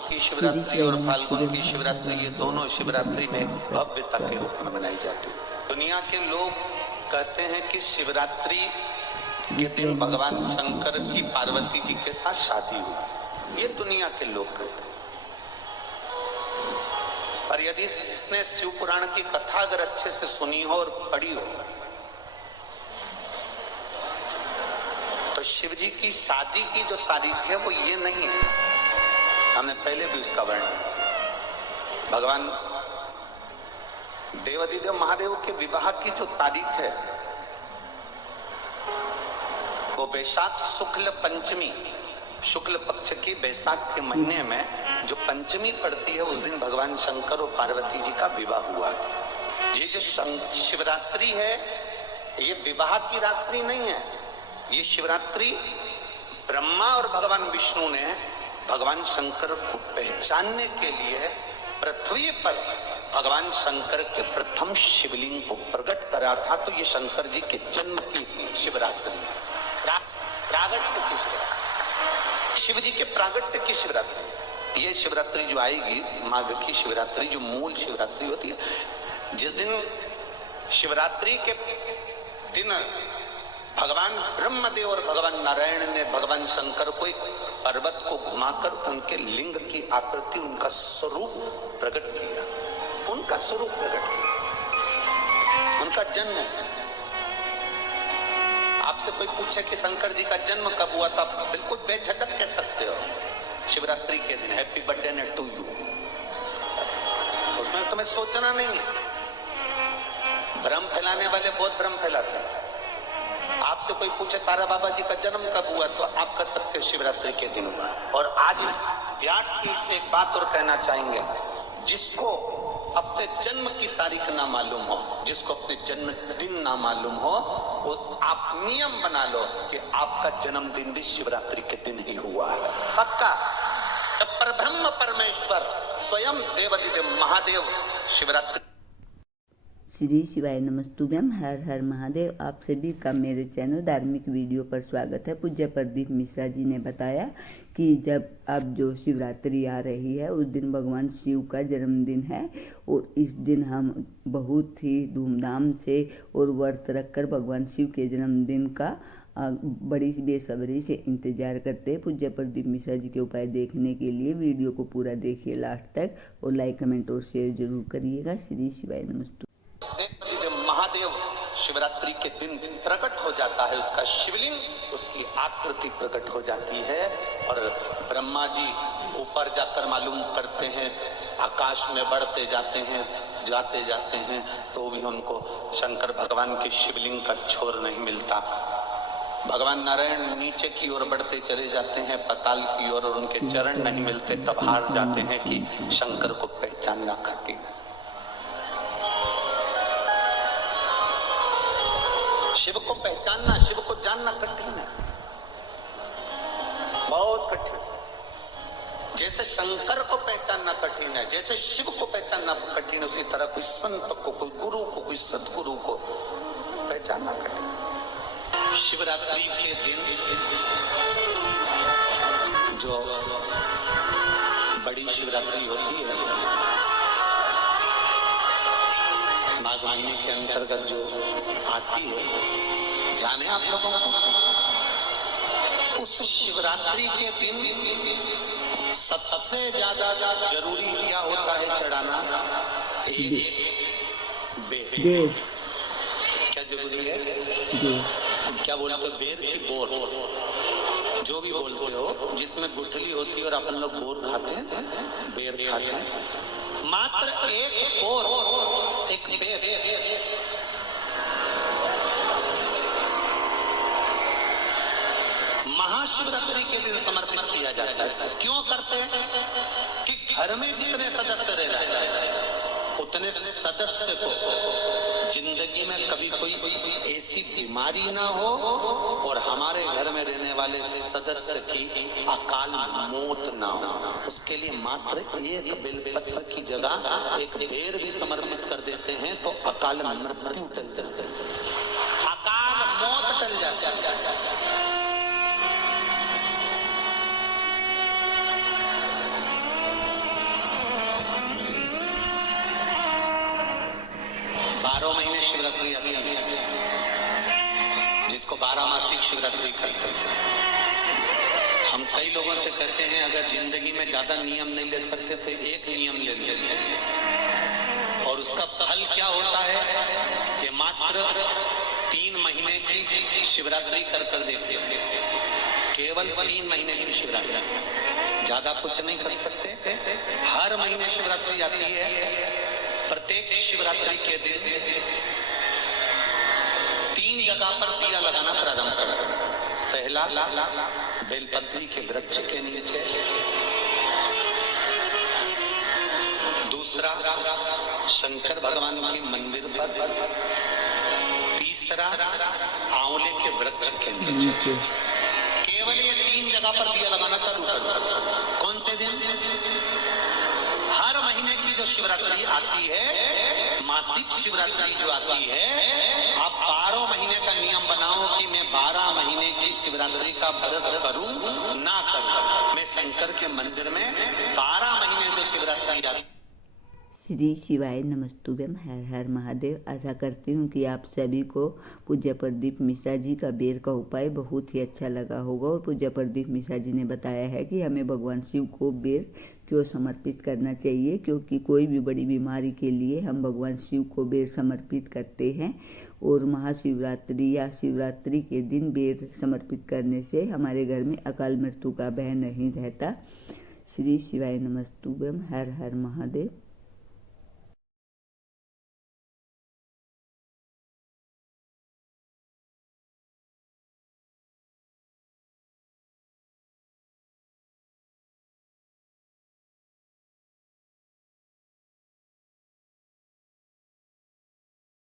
की शिवरात्रि और फाल्गुन की शिवरात्रि, ये दोनों शिवरात्रि में भव्यता के रूप में मनाई जाती है। दुनिया के लोग कहते हैं कि शिवरात्रि के दिन भगवान शंकर की पार्वती जी के साथ शादी हुई, ये दुनिया के लोग कहते हैं। पर यदि जिसने शिव पुराण की कथा अगर अच्छे से सुनी हो और पढ़ी हो, तो शिव जी की शादी की जो तारीख है वो ये नहीं है, हमने पहले भी उसका वर्णन। भगवान देवाधिदेव महादेव के विवाह की जो तारीख है वो बैसाख शुक्ल पंचमी, शुक्ल पक्ष की बैसाख के महीने में जो पंचमी पड़ती है उस दिन भगवान शंकर और पार्वती जी का विवाह हुआ। ये जो शिवरात्रि है ये विवाह की रात्रि नहीं है, ये शिवरात्रि ब्रह्मा और भगवान विष्णु ने भगवान शंकर को पहचानने के लिए पृथ्वी पर भगवान शंकर के प्रथम शिवलिंग को प्रकट करा था। तो ये शंकर जी के जन्म की शिवरात्रि, प्रागट्य की शिवरात्रि, शिव जी के प्रागट्य की शिवरात्रि। ये शिवरात्रि जो आएगी माघ की शिवरात्रि, जो मूल शिवरात्रि होती है, जिस दिन शिवरात्रि के दिन भगवान ब्रह्मदेव और भगवान नारायण ने भगवान शंकर को एक पर्वत को घुमाकर उनके लिंग की आकृति, उनका स्वरूप प्रकट किया, उनका स्वरूप प्रकट किया, उनका जन्म। आपसे कोई पूछे कि शंकर जी का जन्म कब हुआ था, बिल्कुल बेझिझक कह सकते हो, शिवरात्रि के दिन, हैप्पी बर्थडे ने टू यू, उसमें तुम्हें सोचना नहीं है। भ्रम फैलाने वाले बहुत भ्रम फैलाते हैं। आपसे कोई पूछे तारा बाबा जी का जन्म कब हुआ, तो आप कह सकते हो शिवरात्रि के दिन हुआ। और आज इस व्यासपीठ से एक बात और कहना चाहेंगे, जिसको अपने जन्म की तारीख ना मालूम हो, जिसको अपने जन्मदिन ना मालूम हो, वो आप नियम बना लो कि आपका जन्मदिन भी शिवरात्रि के दिन ही हुआ है, पक्का। परब्रह्म परमेश्वर स्वयं देवाधिदेव महादेव शिवरात्रि। श्री शिवाय नमस्तुभ्यम, हर हर महादेव। आप सभी का मेरे चैनल धार्मिक वीडियो पर स्वागत है। पूज्य प्रदीप मिश्रा जी ने बताया कि जब अब जो शिवरात्रि आ रही है उस दिन भगवान शिव का जन्मदिन है और इस दिन हम बहुत ही धूमधाम से और व्रत रखकर भगवान शिव के जन्मदिन का बड़ी बेसब्री से इंतजार करते हैं। पूज्य प्रदीप मिश्रा जी के उपाय देखने के लिए वीडियो को पूरा देखिए लास्ट तक और लाइक कमेंट और शेयर जरूर करिएगा। श्री शिवाय नमस्तुभ्यम। महादेव शिवरात्रि के दिन प्रकट हो जाता है, उसका शिवलिंग, उसकी आकृति प्रकट हो जाती है। और ब्रह्मा जी ऊपर जाकर मालूम करते हैं, आकाश में बढ़ते जाते हैं तो भी उनको शंकर भगवान के शिवलिंग का छोर नहीं मिलता। भगवान नारायण नीचे की ओर बढ़ते चले जाते हैं, पाताल की ओर, और उनके चरण नहीं मिलते, तब हार जाते हैं कि शंकर को पहचानना कठिन है। शिव को पहचानना, शिव को जानना कठिन है, बहुत कठिन। जैसे शंकर को पहचानना कठिन है, जैसे शिव को पहचानना कठिन है, उसी तरह कोई संत को, कोई गुरु को, कोई सतगुरु को पहचानना कठिन है। शिवरात्रि के दिन जो बड़ी शिवरात्रि होती है, माघ महीने के अंतर्गत जो आती है, ध्यान है आप लोगों को, उस शिवरात्रि के दिन सबसे ज्यादा जरूरी क्या होता है चढ़ाना? बेर। क्या जरूरी है? क्या बोलते हो? बेर की बोर, जो भी बोलते हो, जिसमें गुठली होती है और अपन लोग बोर खाते हैं, बेर खाते हैं। मात्र एक बोर, एक बेर महाशिवरात्रि के दिन समर्पित किया जाता है। क्यों करते हैं? कि घर में जितने सदस्य रह रहे हैं उतने सदस्य को जिंदगी में कभी कोई ऐसी बीमारी ना हो और हमारे घर में रहने वाले सदस्य की अकाल मौत ना हो। उसके लिए मात्र एक बेलपत्र की जगह एक बेर भी समर्पित कर देते हैं तो अकाल मृत्यु टल जाती है, अकाल मौत टल जाती है। 12 महीने शिवरात्रि आती है, जिसको 12 मासिक शिवरात्रि करते हैं। हम कई लोगों से कहते हैं अगर जिंदगी में ज्यादा नियम नहीं ले सकते तो एक नियम ले लेते, और उसका फल क्या होता है, ये मात्र 3 महीने की शिवरात्रि कर देते हैं, केवल 3 महीने की शिवरात्रि, ज्यादा कुछ नहीं कर सकते। हर महीने शिवरात्रि आती है, प्रत्येक शिवरात्रि के दिन 3 जगह पर दिया लगाना प्रारंभ करते हैं। पहला बेलपत्री के वृक्ष के नीचे, दूसरा शंकर भगवान के मंदिर पर, तीसरा आंवले के वृक्ष के नीचे। केवल ये 3 जगह पर दिया लगाना चालू कर सकते। कौन से दिन? हर महीने की जो शिवरात्रि आती है, मासिक शिवरात्रि जो आती है, आप 12 महीने का नियम बनाओ कि मैं 12 महीने की शिवरात्रि का व्रत करूं ना करूं। मैं शंकर के मंदिर में 12 महीने जो शिवरात्रि आती। श्री शिवाय नमस्तुभ्यम। हर हर महादेव। आशा करती हूँ कि आप सभी को पूज्य प्रदीप मिश्रा जी का बेर का उपाय बहुत ही अच्छा लगा होगा। और पूज्य प्रदीप मिश्रा जी ने बताया है कि हमें भगवान शिव को बेर क्यों समर्पित करना चाहिए, क्योंकि कोई भी बड़ी बीमारी के लिए हम भगवान शिव को बेर समर्पित करते हैं। और महाशिवरात्रि या शिवरात्रि के दिन बेर समर्पित करने से हमारे घर में अकाल मृत्यु का भय नहीं रहता। श्री शिवाय नमस्तुभ्यम। हर हर महादेव।